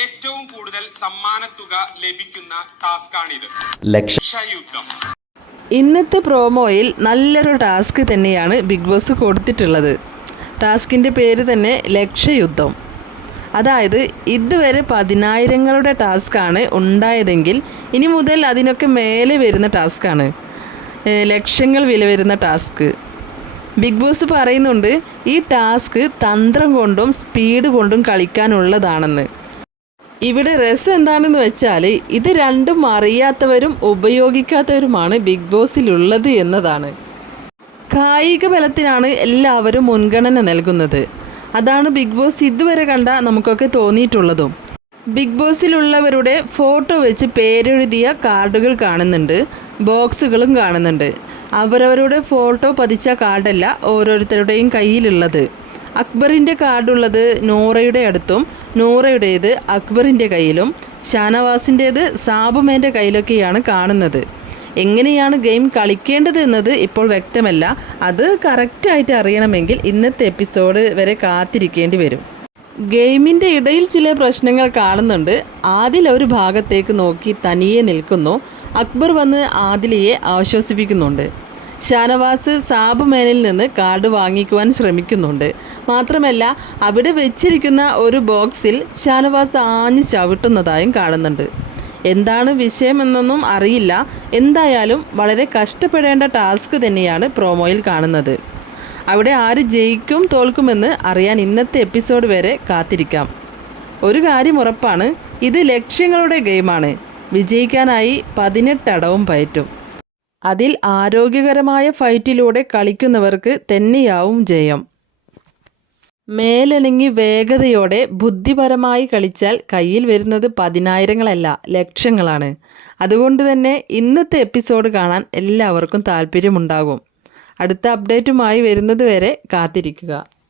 ഏറ്റവും കൂടുതൽ സമ്മാനത്തുക ലഭിക്കുന്ന ടാസ്കാണിത് ലക്ഷ ലക്ഷയുദ്ധം. ഇന്നത്തെ പ്രോമോയിൽ നല്ലൊരു ടാസ്ക് തന്നെയാണ് ബിഗ് ബോസ് കൊടുത്തിട്ടുള്ളത്. ടാസ്കിന്റെ പേര് തന്നെ ലക്ഷയുദ്ധം. അതായത് ഇതുവരെ പതിനായിരങ്ങളുടെ ടാസ്ക്കാണ് ഉണ്ടായതെങ്കിൽ ഇനി മുതൽ അതിനൊക്കെ മേലെ വരുന്ന ടാസ്ക്കാണ്. ലക്ഷങ്ങൾ വില വരുന്ന ടാസ്ക്. ബിഗ് ബോസ് പറയുന്നുണ്ട് ഈ ടാസ്ക് തന്ത്രം കൊണ്ടും സ്പീഡ് കൊണ്ടും കളിക്കാനുള്ളതാണെന്ന്. ഇവിടെ രസം എന്താണെന്ന് വെച്ചാൽ ഇത് രണ്ടും അറിയാത്തവരും ഉപയോഗിക്കാത്തവരുമാണ് ബിഗ് ബോസിലുള്ളത് എന്നതാണ്. കായിക ബലത്തിനാണ് എല്ലാവരും മുൻഗണന നൽകുന്നത്. അതാണ് ബിഗ് ബോസ് ഇതുവരെ കണ്ട നമുക്കൊക്കെ തോന്നിയിട്ടുള്ളതും. ബിഗ് ബോസിലുള്ളവരുടെ ഫോട്ടോ വെച്ച് പേരെഴുതിയ കാർഡുകൾ കാണുന്നുണ്ട് ബോക്സുകളും കാണുന്നുണ്ട്. അവരവരുടെ ഫോട്ടോ പതിച്ച കാർഡല്ല ഓരോരുത്തരുടെയും കയ്യിലുള്ളത്. അക്ബറിന്റെ കാർഡുള്ളത് നൂറയുടെ അടുത്തും നൂറയുടേത് അക്ബറിന്റെ കയ്യിലും ഷാനവാസിന്റേത് സാബുമേന്റെ കയ്യിലൊക്കെയാണ് കാണുന്നത്. എങ്ങനെയാണ് ഗെയിം കളിക്കേണ്ടത് എന്നത് ഇപ്പോൾ വ്യക്തമല്ല. അത് കറക്റ്റായിട്ട് അറിയണമെങ്കിൽ ഇന്നത്തെ എപ്പിസോഡ് വരെ കാത്തിരിക്കേണ്ടി വരും. ഗെയിമിന്റെ ഇടയിൽ ചില പ്രശ്നങ്ങൾ കാണുന്നുണ്ട്. ആദിൽ ഒരു ഭാഗത്തേക്ക് നോക്കി തനിയെ നിൽക്കുന്നു. അക്ബർ വന്ന് ആദിലയെ ആശ്വസിപ്പിക്കുന്നുണ്ട്. ഷാനവാസ് സാബ് മേനിൽ നിന്ന് കാർഡ് വാങ്ങിക്കുവാൻ ശ്രമിക്കുന്നുണ്ട്. മാത്രമല്ല അവിടെ വെച്ചിരിക്കുന്ന ഒരു ബോക്സിൽ ഷാനവാസ് ആഞ്ഞു ചവിട്ടുന്നതായും കാണുന്നുണ്ട്. എന്താണ് വിഷയമെന്നൊന്നും അറിയില്ല. എന്തായാലും വളരെ കഷ്ടപ്പെടേണ്ട ടാസ്ക് തന്നെയാണ് പ്രോമോയിൽ കാണുന്നത്. അവിടെ ആര് ജയിക്കും തോൽക്കുമെന്ന് അറിയാൻ ഇന്നത്തെ എപ്പിസോഡ് വരെ കാത്തിരിക്കാം. ഒരു കാര്യം ഉറപ്പാണ് ഇത് ലക്ഷ്യങ്ങളുടെ ഗെയിമാണ്. വിജയിക്കാനായി പതിനെട്ടടവും പയറ്റും. അതിൽ ആരോഗ്യകരമായ ഫൈറ്റിലൂടെ കളിക്കുന്നവർക്ക് തന്നെയാവും ജയം. മേലനങ്ങി വേഗതയോടെ ബുദ്ധിപരമായി കളിച്ചാൽ കയ്യിൽ വരുന്നത് പതിനായിരങ്ങളല്ല ലക്ഷങ്ങളാണ്. അതുകൊണ്ട് തന്നെ ഇന്നത്തെ എപ്പിസോഡ് കാണാൻ എല്ലാവർക്കും താല്പര്യമുണ്ടാകും. അടുത്ത അപ്ഡേറ്റുമായി വരുന്നത് വരെ കാത്തിരിക്കുക.